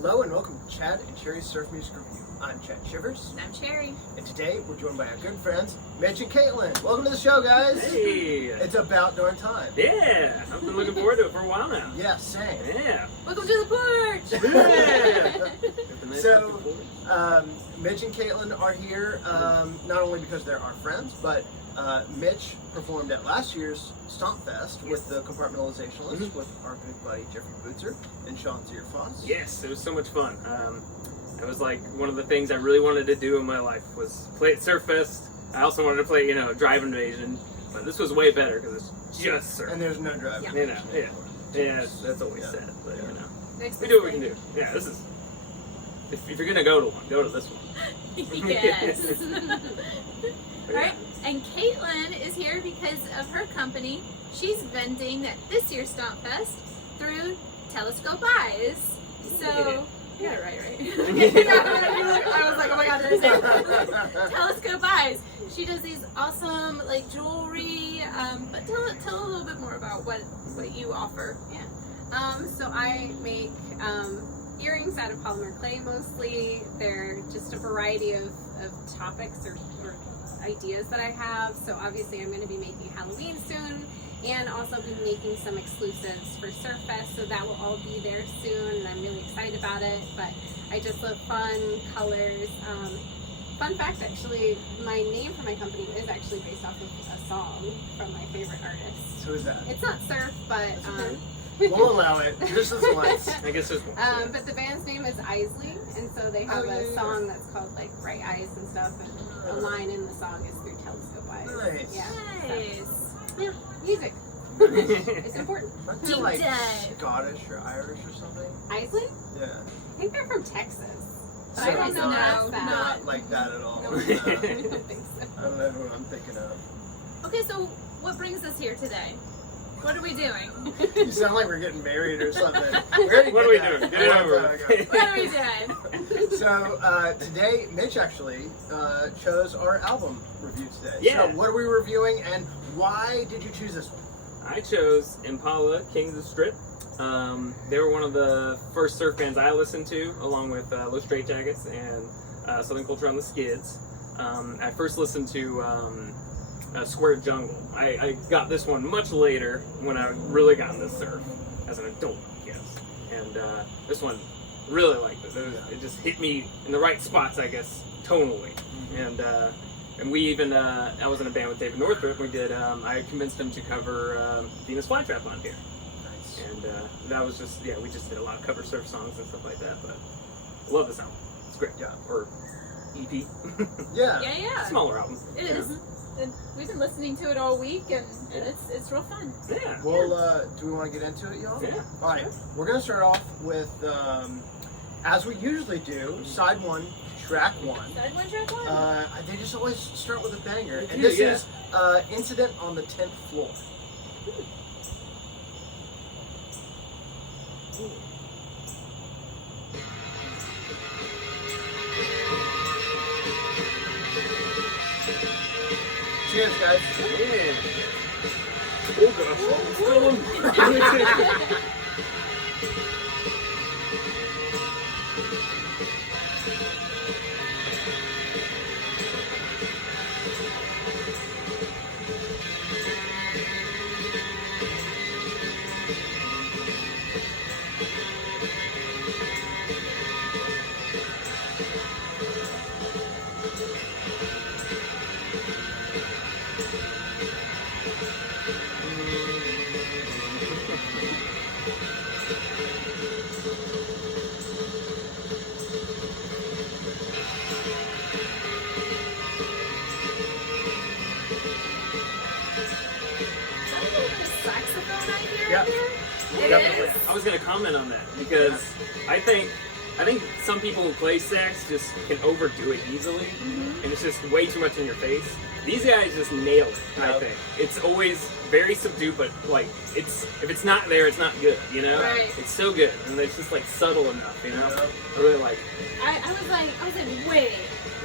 Hello and welcome to Chad and Cherry's Surf Music Review. I'm Chad Shivers. And I'm Cherry. And today we're joined by our good friends, Mitch and Kaitlin. Welcome to the show, guys. Hey! It's about darn time. Yeah! I've been looking forward to it for a while now. Yeah, same. Yeah! Welcome to the porch! Yeah! So, Mitch and Kaitlin are here not only because they're our friends, but Mitch performed at last year's Stomp Fest with the Compartmentalizationalists with our good buddy Jeffrey Bootser and Sean Zierfoss. Yes, it was so much fun. It was like one of the things I really wanted to do in my life was play at Surf Fest. I also wanted to play, Drive Invasion, but this was way better because it's just surf. And there's no drive. Yeah, that's always sad, but Next we do what we can do. Yeah, this is. If you're gonna go to one, go to this one. Yes. Right? And Kaitlin is here because of her company. She's vending at this year's Stomp Fest through Telescope Eyes. So, yeah, right. I was like, oh my god, there's it. Telescope Eyes. She does these awesome jewelry. But tell a little bit more about what you offer. Yeah. So I make earrings out of polymer clay mostly. They're just a variety of topics or ideas that I have. So obviously I'm going to be making Halloween soon and also be making some exclusives for Surf Fest. So that will all be there soon and I'm really excited about it. But I just love fun, colors. Fun fact, actually, my name for my company is actually based off of a song from my favorite artist. Who is that? It's not surf, but We'll allow it. Just as once. I guess there's one. but the band's name is Isley, and so they have a song that's called Bright Eyes and stuff, and a line in the song is through Telescope Eyes. Nice. Yeah. Nice. Yeah, music. It's important. Aren't they Deep dive. Scottish or Irish or something? Isley? Yeah. I think they're from Texas. But So I don't know no, that. Not like that at all. No, No. I don't think so. I don't know who I'm thinking of. Okay, so what brings us here today? What are we doing? You sound like we're getting married or something. What are we doing? Get it over with. What are we doing? So today, Mitch actually chose our album review today. Yeah. So what are we reviewing and why did you choose this one? I chose Impala, Kings of Strip. They were one of the first surf bands I listened to, along with Low Straight Jackets and Southern Culture on the Skids. I first listened to Squared Jungle. I got this one much later when I really got into surf, as an adult, I guess. And this one, really liked it. It just hit me in the right spots, I guess, tonally. And we even, I was in a band with David Northrup. We did, I convinced him to cover Venus Flytrap on here. Nice. And that was just, we just did a lot of cover surf songs and stuff like that. But I love this album. It's great. Yeah. Or EP. Yeah. Yeah. Smaller album. It is. And we've been listening to it all week, and it's real fun. Yeah. Well, do we want to get into it, y'all? Yeah. All right. We're going to start off with, as we usually do, side one, track one. Side one, track one. They just always start with a banger. They And do, this yeah. is Incident on the 10th Floor. Cheers, guys. Yeah. Oh gosh. Yeah. It is. I was gonna comment on that because I think some people who play sax just can overdo it easily, and it's just way too much in your face. These guys just nail it. I think it's always very subdued, but if it's not there, it's not good. Right. It's so good, and it's just subtle enough. I really like it. I was like, wait,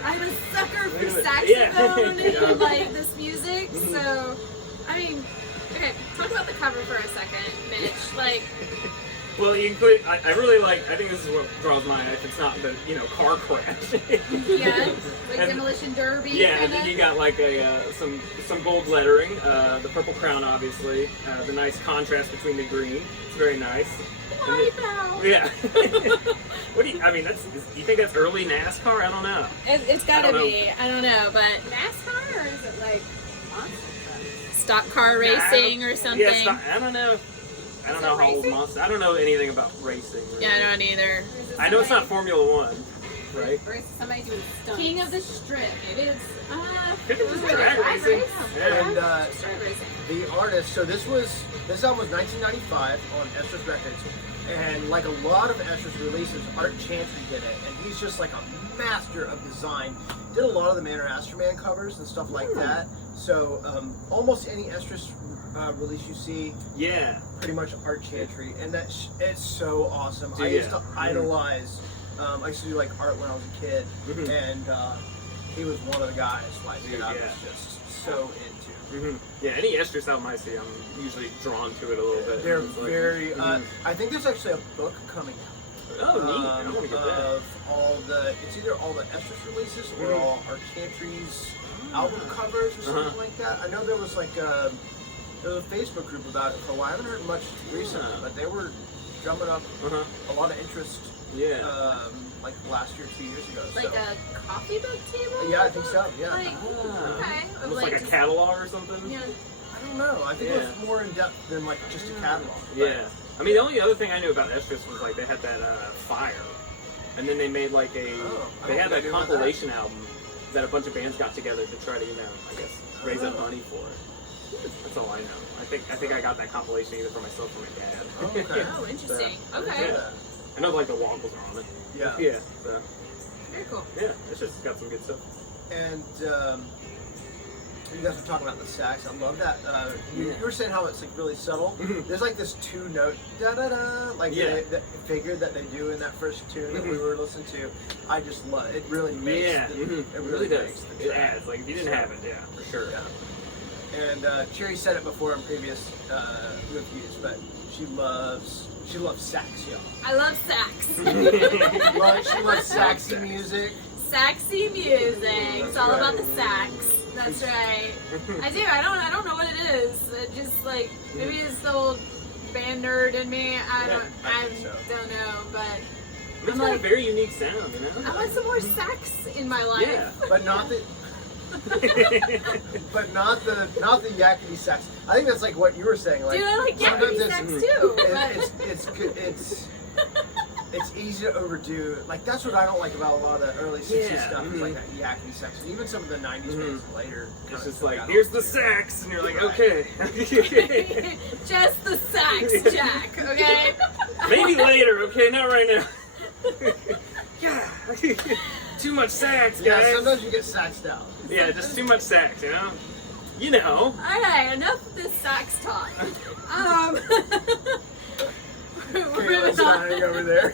I'm a sucker for Wait a minute. saxophone Yeah. and this music. So, I mean, okay, talk about the cover for a second, Mitch. Well, you could. I really like. I think this is what draws my eye. If it's not the car crash. Yeah, like And- demolition derby. Yeah, and kinda. then you got like some gold lettering, the purple crown, obviously, the nice contrast between the green. It's very nice. And then- Wipeout. yeah. What do you? I mean, you think that's early NASCAR? I don't know. It's gotta be. I don't know, but NASCAR, or is it like monster trucks? stock car racing or something. Yeah, I don't know. I don't Is know it how old racing? monster. I don't know anything about racing. Really. Yeah, I don't either. Or is it I know it's not somebody- Formula One, right? Or is it somebody doing stunts? King of the Strip. It is. Could be just it was drag racing. Yeah. And Just drag racing. the artist, so this album was 1995 on Estrus Records, and like a lot of Estrus releases, Art Chantry did it, and he's just like a master of design. Did a lot of the Manor Astroman covers and stuff like that. So almost any Estrus release you see, Yeah. pretty much Art Chantry, and it's so awesome. I Yeah. used to idolize. I used to do like art when I was a kid, Mhm. and he was one of the guys like Dude, that I yeah. was just so into. Hmm. Yeah. Any Estrus album I see, I'm usually drawn to it a little bit. They're It's like- very. Mhm. I think there's actually a book coming out. Oh, neat. I want to get that. Of all the. It's either all the Estrus releases or Mhm. all Art Chantry's album covers or something Uh-huh. like that. I know there was like there was a Facebook group about it for a while. I haven't heard much recently, Yeah. but they were drumming up Uh-huh. a lot of interest. Yeah. Like last year, 2 years ago. Like so. a coffee book table? Yeah, I think so. Yeah. Like, Ah. okay. Of Almost like a just- catalog or something. Yeah. I don't know. I think it Yeah. was more in depth than like just a catalog. Yeah. I mean, the only other thing I knew about Estrus was like they had that fire, and then they made like a. Oh, I they don't had think I that knew about compilation album that a bunch of bands got together to try to, I guess, raise up money for it. That's all I know. I think I got that compilation either for myself or my dad. Okay. Oh, interesting. So, Okay. yeah. I know like the Wonkles are on it. Yeah. Yeah. So, Very cool. yeah, it's just got some good stuff. And you guys were talking about the sax. I love that. You Yeah. were saying how it's like really subtle. Mhm. There's like this 2-note da da da, like Yeah. that figure that they do in that first tune that we were listening to. I just love it. It really makes Yeah, it really does. makes the It track. adds. Like if you didn't have it, yeah, for sure. Yeah. And Cherry said it before in previous reviews, but she loves sax, y'all. I love sax. She loves saxy music. Saxy music. It's all That's about right. the sax. That's right. I do. I don't know what it is. It just like maybe it's the old band nerd in me. I I think so. don't know, but It's I'm got a like, very unique sound, I want some more sax in my life. Yeah. But not the not the yakety sax. I think that's like what you were saying. Like Dude, I like sometimes yakety sax too. But it's good. It's easy to overdo. Like that's what I don't like about a lot of the early '60s Yeah, stuff. Is like that yakety sax, and even some of the '90s bands later. It's kinda just took like, that here's off the too. sax, and you're like, Right. okay. just the sax, Jack. Okay. Maybe later, okay, not right now. Yeah. Too much sax, guys. Yeah, sometimes you get saxed out. Yeah, just too much sax, You know. All right, enough of this sax talk. We're Kayla's moving on. dying over there.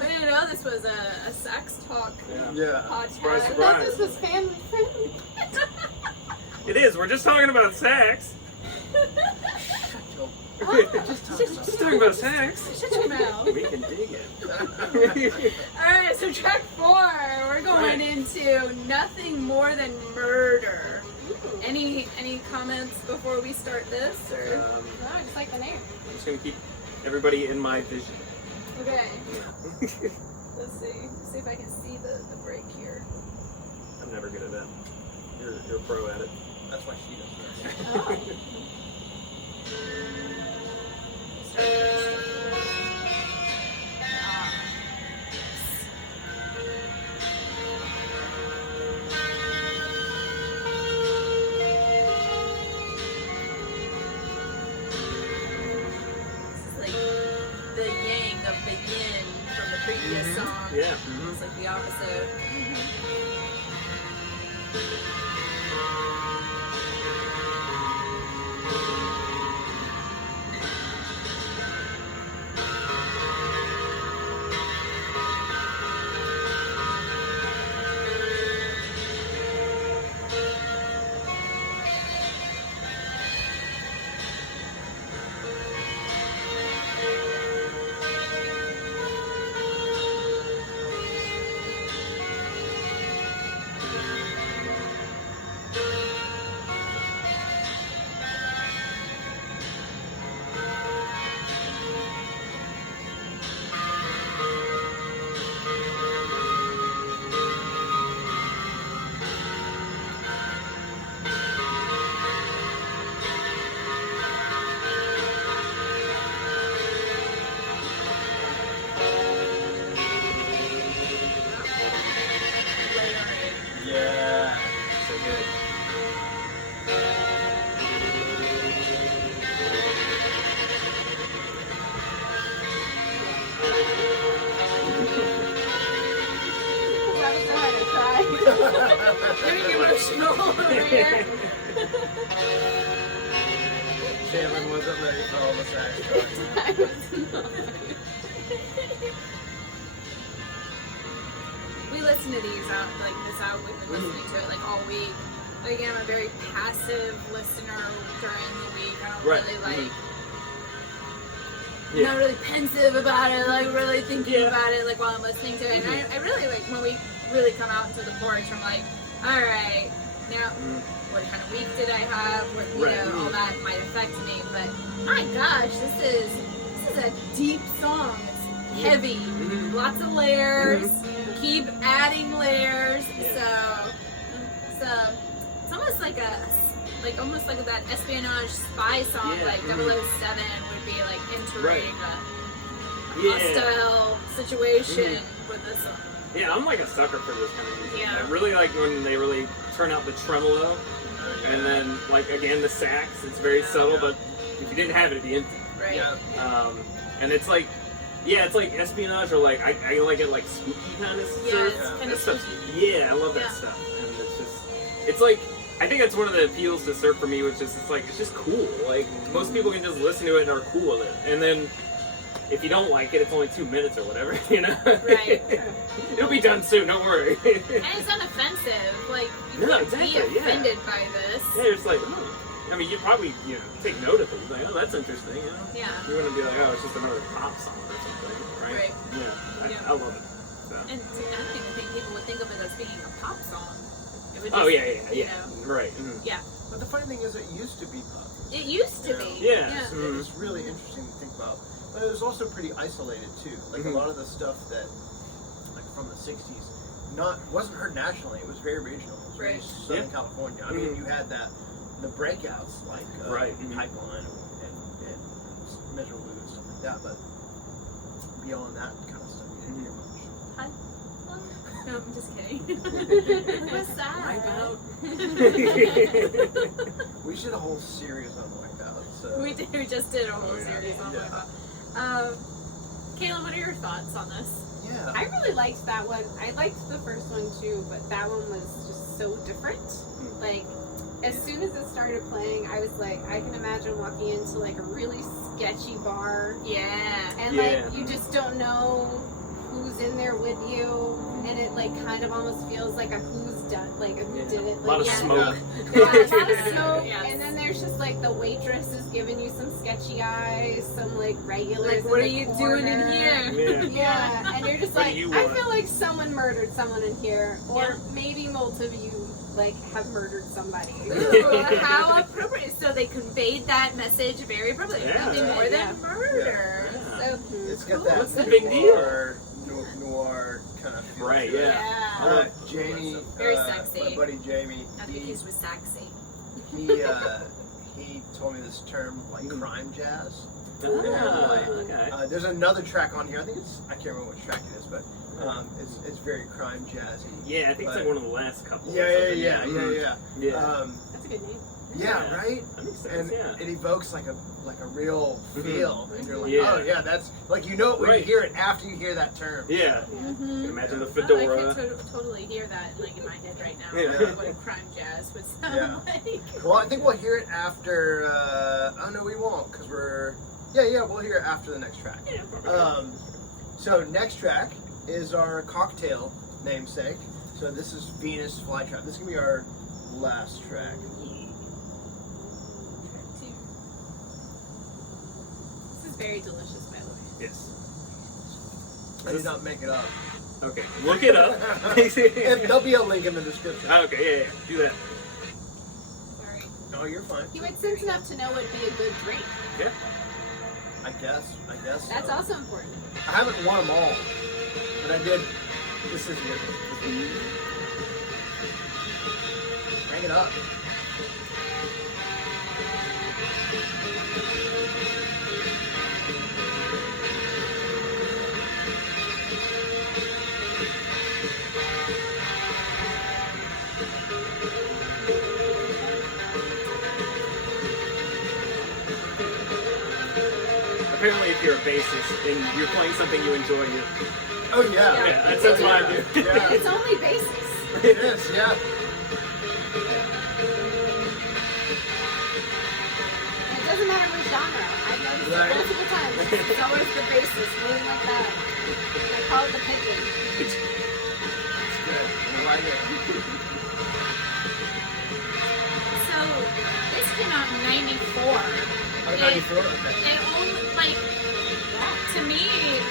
I didn't know this was a sax talk Yeah. podcast. Surprise, I thought surprise. this was family friendly. It is. We're just talking about sax. Just talking about sax. Shut your mouth. We can dig it. Alright, so track 4, we're going Right. into Nothing More Than Murder. Any comments before we start this? Or No, I just like the name. I'm just gonna keep everybody in my vision. okay, let's see if I can see the break here. I'm never good at that. You're a pro at it. That's why she does this. Oh. This is like the yang of the yin from the previous song. Yeah. It's like the opposite. over here. Caitlin wasn't ready for all the sax talk. I was not. We listen to these out, like this out. We've been listening to it like all week. But again, I'm a very passive listener during the week. I don't Right. really like. Yeah. Not really pensive about it, like really thinking about it, like while I'm listening to it. And I really like when we really come out into the porch. I'm like, all right, now what kind of week did I have? What, you know, all that might affect me. But my gosh, this is a deep song. It's heavy, lots of layers. Keep adding layers. So it's almost like almost like that espionage spy song, like 007 would be like entering a hostile situation with this song. Yeah, I'm like a sucker for this kind of music. Yeah. I really like when they really turn out the tremolo, and then like again the sax. It's very subtle, but if you didn't have it, it'd be empty. Right. Yeah. And it's like, yeah, it's like espionage, or like I like it like spooky kind of Yeah, surf. it's kind That of stuff's- spooky. Yeah, I love that Yeah. stuff, and it's like. I think that's one of the appeals to surf for me, which is it's just cool. Like most people can just listen to it and are cool with it, and then if you don't like it, it's only 2 minutes or whatever, you know. Right. It'll be done soon. Don't worry. And it's unoffensive. Like you No, can't exactly, be offended by this. Yeah, it's like, I mean, you probably take note of things like, oh, that's interesting. You know, Yeah. you wouldn't be like, oh, it's just another pop song or something, right? Right. Yeah, I love it. So. And I don't even think people would think of it as being a pop song. It would Oh just, yeah, you know, right. yeah. But the funny thing is, it used to be pop. It used to be. Yeah. It's really interesting to think about. But it was also pretty isolated too. Like a lot of the stuff that, like from the '60s, wasn't heard nationally. It was very regional. It was very Right. Southern California. I mean, you had the breakouts like Pipeline and Measure Blue and stuff like that. But beyond that kind of stuff, you didn't hear much. No, I'm just kidding. What's that? We should a whole series on Wipeout. So. We just did a whole series on Wipeout. Kayla, what are your thoughts on this? Yeah. I really liked that one. I liked the first one too, but that one was just so different. Like, as soon as it started playing, I was like, I can imagine walking into like a really sketchy bar. Yeah. And like, you just don't know who's in there with you. And it like kind of almost feels like a who's done, like a who did it. Like, A lot of smoke. Yeah, a lot of smoke. Yes. And then there's just like the waitress is giving you some sketchy eyes, some like regulars. Like, what in are the you corner. doing in here? Yeah, and you're just What like, do you I want? feel like someone murdered someone in here, or maybe most of you like have murdered somebody. Ooh, how appropriate. So they conveyed that message very appropriately. Yeah. Nothing more than Yeah. murder. Yeah. So It's cool. got that What's the big noir kind of feel. Right, to it. yeah. Jamie, Very my sexy. buddy Jamie, I think he's with saxy. he told me this term like crime jazz. Okay. There's another track on here. I can't remember which track it is, but it's very crime jazzy. Yeah, I think it's like one of the last couple. Yeah. Yeah. That's a good name. Yeah, right. That makes sense. And Yeah. it evokes like a real feel, and you're like, Yeah. oh yeah, that's like when you hear it after you hear that term. Yeah. You can imagine the Oh, I fedora. can totally hear that like in my head right now. Yeah. What a crime jazz would sound Yeah. like. Well, I think we'll hear it after. Oh no, we won't, because we're. Yeah, we'll hear it after the next track. So next track is our cocktail namesake. So this is Venus Flytrap. This is gonna be our last track. This is very delicious, by the way. Yes. I did not make it up. Okay. Look it up. And there'll be a link in the description. Okay. Yeah. Do that. Sorry. No, you're fine. He was sense enough to know it'd be a good drink. Yeah. I guess. That's so. also important. I haven't won them all, but I did. This is good. Hang it up. Apparently, if you're a bassist and you're playing something you enjoy, Oh yeah. that's what I do. Yeah. It's only basis. It is. Yeah. Right. multiple times. It's always the basis, moving like that. I call it the pigeon. It's good. I like it. So this came out in '94. Oh, 94? Okay. It only, like, to me,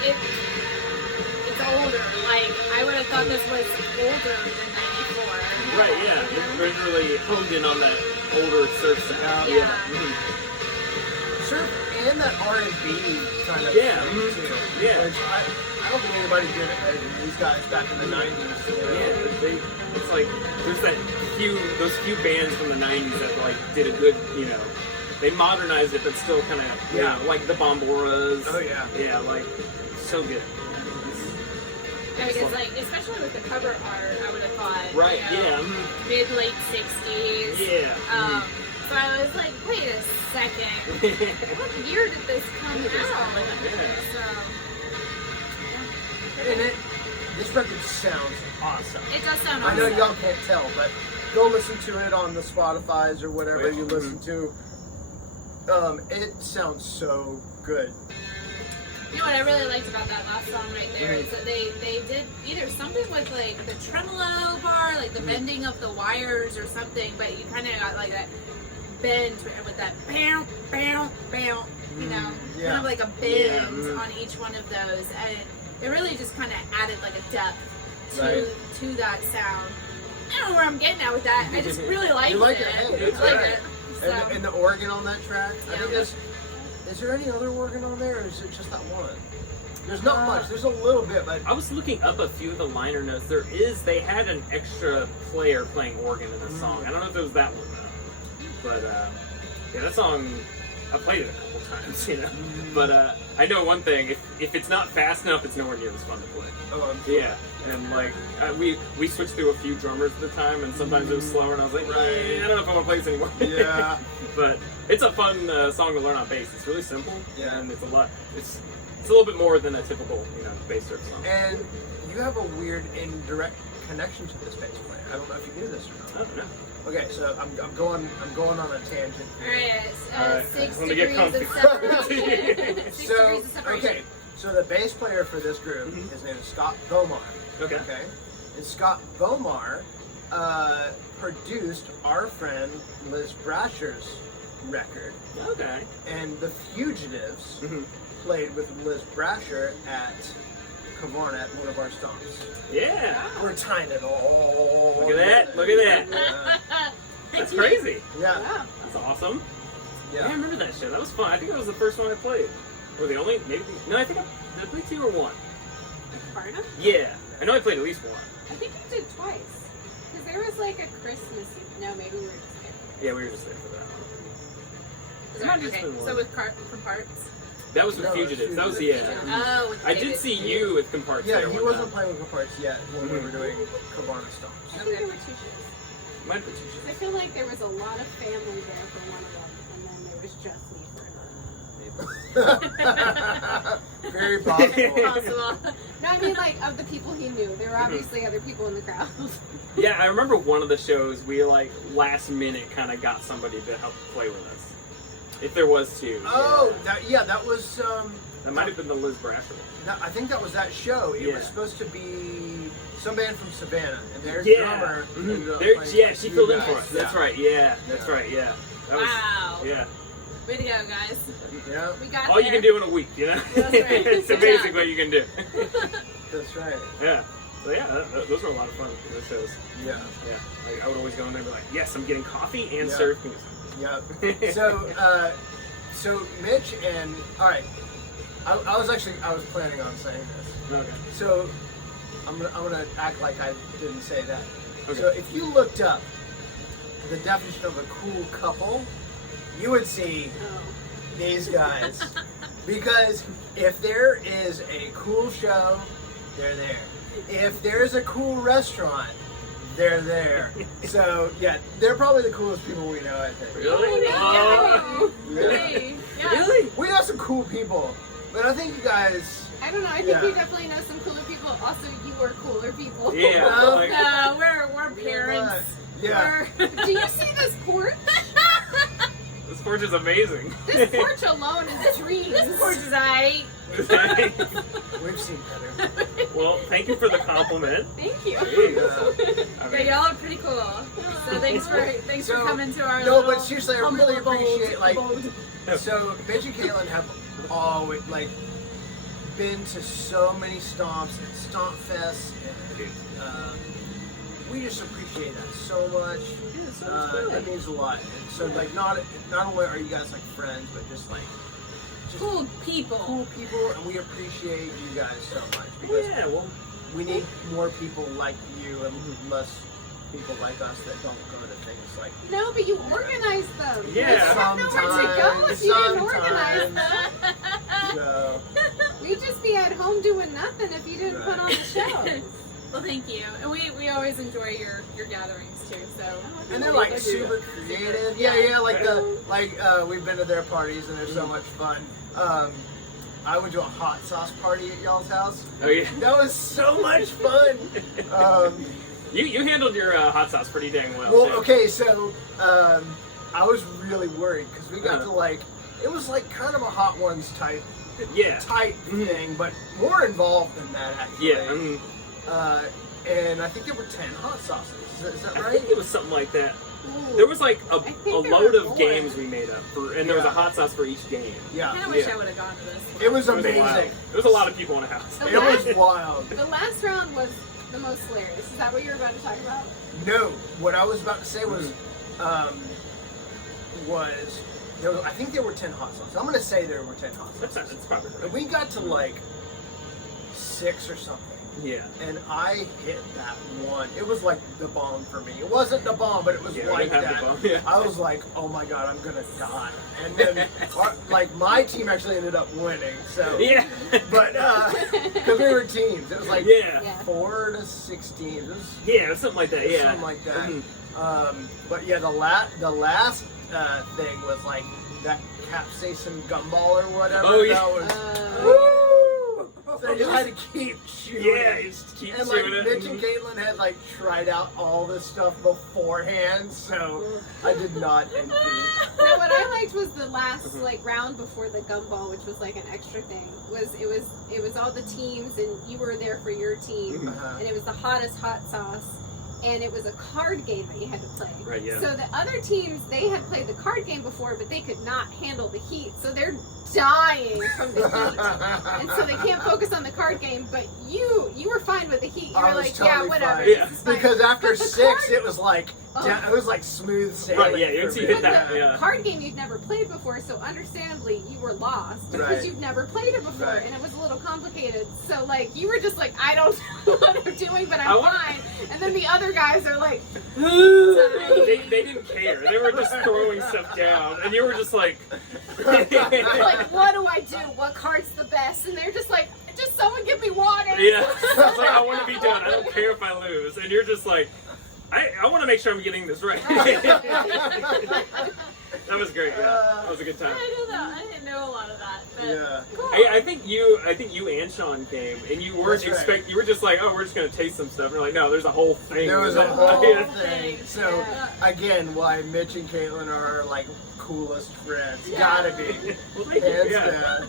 it's older. Like, I would have thought this was older than '94. Right, yeah. It really honed in on that older surf sound. Yeah. Surf and that R&B kind of Yeah, thing, too. yeah. Which I don't think anybody did it better than these guys back in the 90s. Yeah, it's like there's those few bands from the '90s that like did a good, they modernized it, but still kind of, like the Bomboras. Oh yeah. Yeah, like so good. Yeah, because, like, especially with the cover art, I would have thought, Right. Yeah. mid-late '60s. Yeah. So I was like, wait a second, what year did this come out? Yeah. So, And this record sounds awesome. it does sound I awesome. know y'all can't tell, but go listen to it on the Spotify's or whatever you listen to. It sounds so good. You know what I really liked about that last song right there is that they did either something with like the tremolo bar, like the bending of the wires or something, but you kind of got like that bend with that bam, bam, bam, kind of like a bend on each one of those, and it really just kind of added like a depth to that sound. I don't know where I'm getting at with that. I just really liked You like it. it? Hey, I it's like alright. it. So. And the organ on that track, I Yeah. think is there any other organ on there, or is it just that one? There's not much. There's a little bit, but I was looking up a few of the liner notes. They had an extra player playing organ in the song. I don't know if it was that one though. But yeah, that song, I played it a couple times, But I know one thing: if it's not fast enough, it's nowhere near as fun to play. Yeah, and like we switched through a few drummers at the time, and sometimes it was slower, and I was like, I don't know if I want to play this anymore. Yeah. But it's a fun song to learn on bass. It's really simple, and it's a little bit more than a typical bass surf song. And you have a weird indirect connection to this bass player. I don't know if you knew this or not. I don't know. Okay, so I'm going on a tangent. Alright, 6 Let me get degrees of comfy. separation. 6 So degrees of separation. okay, so the bass player for this group, his name is Scott Bomar. Okay. Okay, and Scott Bomar produced our friend Liz Brasher's record, Okay. and the Fugitives played with Liz Brasher at Kavarna at one of our stomps. Yeah. We're tying it all. Look at that. Look at that. that. That's crazy. Yeah. Wow. That's awesome. Yeah. I remember that show. That was fun. I think that was the first one I played. Or the only, maybe. No, I think did I play 2 or 1? Barnum? Yeah. I know I played at least 1. I think you did twice. Because there was like a Christmas. No, maybe we were just kidding. Yeah, we were just there for that one. Is It might have just okay, been one. so with comparts? That was with No, Fugitives. That was Fugitives. Oh, with I did David. see you with Comparts Yeah, there he one wasn't time. playing with comparts yet when we were doing Kavarna stomps. I think there were 2 shows. Might have been 2 I shows. feel like there was a lot of family there for one of them, and then there was just me for another. Very possible. Possible. No, I mean like of the people he knew. There were obviously other people in the crowd. Yeah, I remember one of the shows we like last minute kind of got somebody to help play with us. If there was 2. Oh, yeah. that was. That might have been the Liz Brasher one. I think that was that show. It Yeah. was supposed to be some band from Savannah, and their Yeah. drummer. ended up There, playing yeah, with she you filled in guys. for us. That's right. Yeah, that's right. Yeah. That was, Wow. Yeah. Way to go, guys. Yeah, We got All there. you can do in a week, That's right. It's Good amazing job. what you can do. that's right. Yeah. So yeah, those were a lot of fun. Those shows. Yeah, Yeah. Like, I would always go in there and be like, yes, I'm getting coffee and Yeah. surf music. yeah. So Mitch and all right. I was planning on saying this. Okay. So I'm gonna act like I didn't say that. Okay. So if you looked up the definition of a cool couple, you would see Oh. these guys. Because if there is a cool show, they're there. If there's a cool restaurant, they're there. So yeah, they're probably the coolest people we know, I think. Really? Oh, Yeah. Really? Yeah. Really? We know some cool people, but I think you guys. I don't know. I think Yeah. you definitely know some cooler people. Also, you are cooler people. Yeah. No. Like, No, we're parents. Yeah. Do you see this port? This porch is amazing. This porch alone is dreams. This porch is aight. We've seen better. Well, thank you for the compliment. Thank you. Jeez. I Yeah, mean, y'all are pretty cool. So thanks for So, coming to our No, little but seriously, I humble really appreciate abode. so Mitch and Kaitlin have always been to so many stomps and stomp fests, and we just appreciate that so much. yeah, so much fun. That means a lot. And so not only are you guys friends, but just Cool people. cool people, and we appreciate you guys so much because Yeah, well, we need more people like you and less people like us that don't go to things like. No, but you organize them. Yeah. You have nowhere to go if you didn't organize Sometimes. them. So, We'd just be at home doing nothing if you didn't put on the show. Well, thank you. And we always enjoy your gatherings too. So and they're super creative. Yeah, we've been to their parties and they're so much fun. I went to a hot sauce party at y'all's house. oh yeah. That was so much fun. You handled your hot sauce pretty dang well. Well, too. okay, so I was really worried because we got to it was kind of a Hot Ones type Yeah. thing, but more involved than that actually. Yeah. And I think there were 10 hot sauces. Is that I right? think it was something like that. Ooh. There was like a think there load were of more. games we made up and there was a Yeah. hot sauce for each game. I Yeah. kind of wish Yeah. I would have gone to this. It was It was amazing. wild. There was a lot of people in the house. The It was last, wild. the last round was the most hilarious. Is that what you were about to talk about? No, what I was about to say was I think there were 10 hot sauces. I'm gonna say there were 10 hot sauces. That's probably And right. we got to 6 or something. Yeah. And I hit that one. It was like the bomb for me. It wasn't the bomb, but it was Yeah, like we had the that. bomb, yeah. I was like, oh my god, I'm gonna die. And then, my team actually ended up winning. So, Yeah. but because we were teams, it was like Yeah. Yeah. 4 to 16. It was Yeah, something like that. Yeah. something like that. Mhm. But yeah, the last thing was that capsaicin gumball or whatever. Oh, yeah. That was. Uh, So you had to keep shooting. Yeah, you just keep And shooting it. Mitch and Kaitlin had tried out all this stuff beforehand, so I did not envy. No, what I liked was the last round before the gumball, which was an extra thing. It was all the teams, and you were there for your team, Uh-huh. and it was the hottest hot sauce, and it was a card game that you had to play. Right, yeah. So the other teams, they had played the card game before, but they could not handle the heat, so they're dying from the heat, and so they can't focus on the card game. But you were fine with the heat. You I were was like, yeah, totally whatever. fine. Yeah. This is fine. Because after But the 6, card- it was it was like smooth sailing. Right, yeah, for you me. hit that, yeah. Card game you'd never played before, so understandably you were lost because Right. you've never played it before, Right. and it was a little complicated. So you were just I don't know what I'm doing, but I I'm want- fine. And then the other guys are like, They didn't care. They were just throwing stuff down, and you were just like, what do I do? What card's the best? And they're just just someone give me water. yeah. I was like, I want to be done. I don't care if I lose. And you're just like, I want to make sure I'm getting this right. That was great. Yeah, that was a good time. I didn't know a lot of that. But Yeah. cool. Hey, I think you and Sean came, and you weren't That's right. You were just like, oh, we're just gonna taste some stuff. And you're like, no, there's a whole thing. There was with a it. whole Yeah. thing. So again, why Mitch and Kaitlin are our coolest friends. Yeah. Gotta be. Well, thank you. Hands Yeah. down.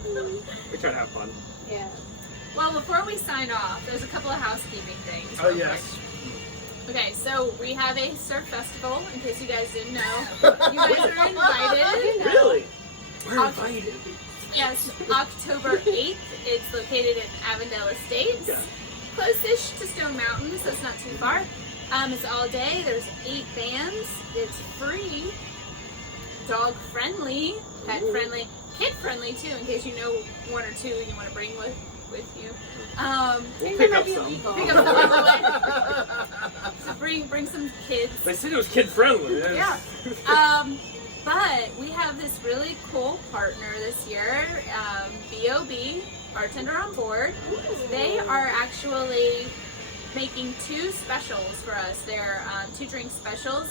We try to have fun. Yeah. Well, before we sign off, there's a couple of housekeeping things. Oh real yes. quick. Okay, so we have a surf festival, in case you guys didn't know. You guys are invited. Really? We're Oc- invited. Yes, October 8th. It's located in Avondale Estates. Yeah. Close-ish to Stone Mountain, so it's not too far. It's all day. There's 8 bands. It's free. Dog-friendly. Pet-friendly. Kid-friendly, too, in case you know 1 or 2 you want to bring with you. We'll Think pick that up might be some. illegal. Pick up some other So bring some kids. They said it was kid friendly. Yeah. But we have this really cool partner this year, B.O.B., Bartender on Board. They are actually making 2 specials for us. They're 2 drink specials.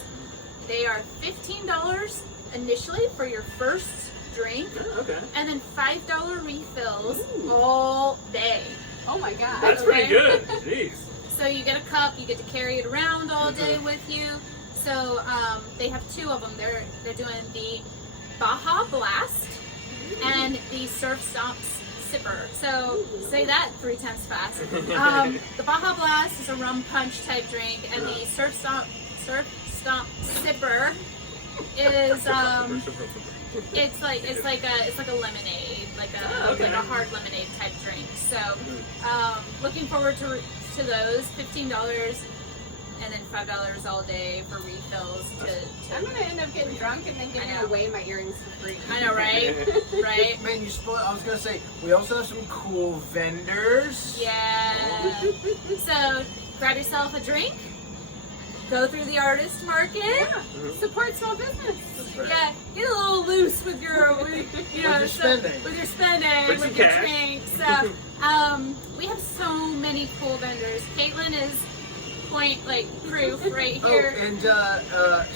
They are $15 initially for your first drink, Oh, okay. and then $5 refills all day. Oh my god. That's pretty good. Jeez. So you get a cup, you get to carry it around all day with you. So they have 2 of them. They're doing the Baja Blast and the Surf Stomp Sipper. So say that 3 times fast. The Baja Blast is a rum punch type drink, and the Surf Stomp Sipper is it's like a lemonade, like a hard lemonade type drink. So looking forward to those. $15 and then $5 all day for refills. I'm gonna end up getting drunk and then giving away my earrings for free. I know, right? Right? Man, you spoiled. I was gonna say we also have some cool vendors. Yeah. So grab yourself a drink. Go through the artist market. Yeah. Support small business. Right. Yeah, get a little loose with your, with your spending. With your spending, Bring with some your cash. drinks. We have so many cool vendors. Caitlin is proof right here. Oh, and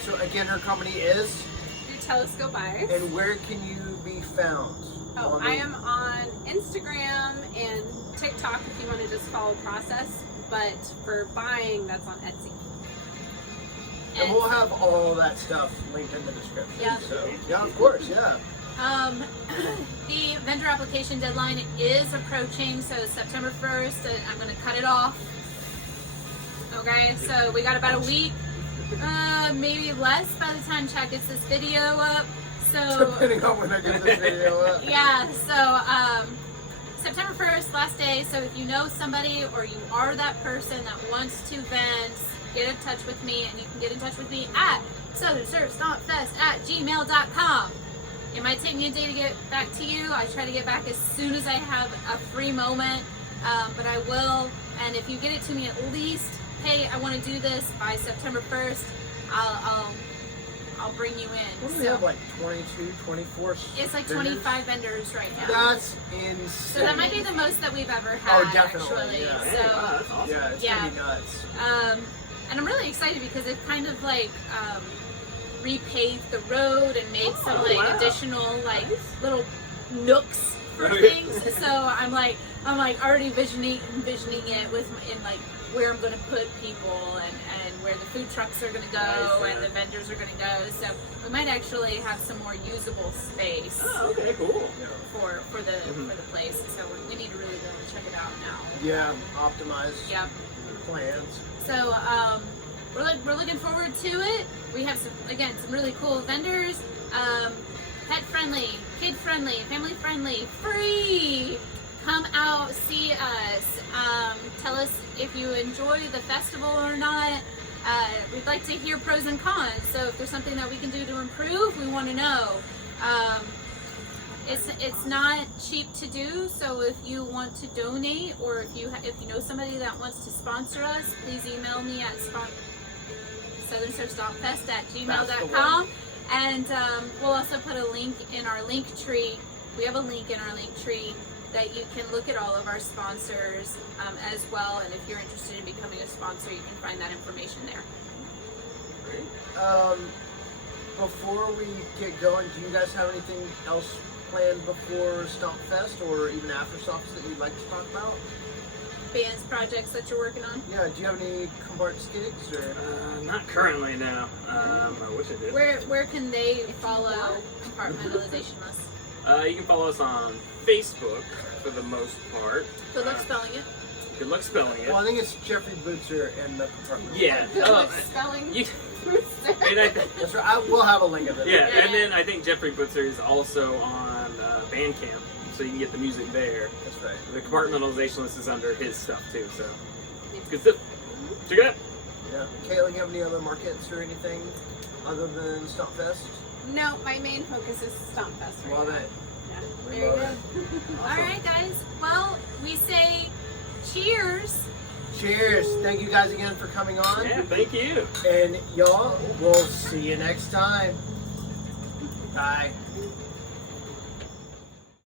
so again, her company is. The Telescope Eyes. And where can you be found? Oh, I am on Instagram and TikTok if you want to just follow process. But for buying, that's on Etsy. And we'll have all that stuff linked in the description. Yeah. So yeah, of course, yeah. The vendor application deadline is approaching, so September 1st, I'm going to cut it off. Okay, so we got about a week, maybe less by the time Chad gets this video up. So Depending on when I get this video up. yeah, so September 1st, last day. So if you know somebody or you are that person that wants to vend, get in touch with me, and you can get in touch with me at southernsurfstompfest@gmail.com. It might take me a day to get back to you. I try to get back as soon as I have a free moment, but I will. And if you get it to me at least, hey, I want to do this by September 1st, I'll bring you in. What do we have, like 22, 24? It's like vendors? 25 vendors right now. That's insane. So that might be the most that we've ever had. Oh, definitely, Actually. yeah. So, Wow, that's awesome. Yeah, it's gonna be nuts. and I'm really excited because it kind of like repaved the road and made some additional little nooks for things. So I'm like already envisioning it with where I'm going to put people and where the food trucks are going to go and the vendors are going to go. So we might actually have some more usable space. Oh, okay, cool. For the place. So we need to really go and check it out now. Yeah, optimize plans. So we're looking forward to it. We have some really cool vendors. Pet friendly, kid friendly, family friendly, free. Come out, see us. Tell us if you enjoy the festival or not. We'd like to hear pros and cons. So if there's something that we can do to improve, we want to know. It's not cheap to do. So if you want to donate, or if you know somebody that wants to sponsor us, please email me at southernsurfstompfest@gmail.com. And we'll also put a link in our link tree. We have a link in our link tree that you can look at all of our sponsors as well. And if you're interested in becoming a sponsor, you can find that information there. Before we get going, do you guys have anything else planned before Stomp Fest or even after Stomp Fest that you'd like to talk about? Bands, projects that you're working on? Yeah, do you have any compartment gigs or? Not currently, no. I wish I did. Where can they follow Compartmentalizationalists? You can follow us on Facebook for the most part. Good luck spelling it. Good luck spelling it. Well, I think it's Jeffrey Bootser and the compartment. Yeah. Good luck spelling. And That's right. I will have a link of it. yeah, and then I think Jeffrey Butzer is also on Bandcamp, so you can get the music there. That's right. The Compartmentalizationalist is under his stuff too, so it's good stuff. Check it out. Yeah. Kayla, you have any other markets or anything other than Stomp Fest? No, my main focus is Stomp Fest right Love now. it. Yeah. We There you love go. it. All right, guys. Well, we say cheers. Cheers. Thank you guys again for coming on. Yeah, thank you. And y'all, we'll see you next time. Bye.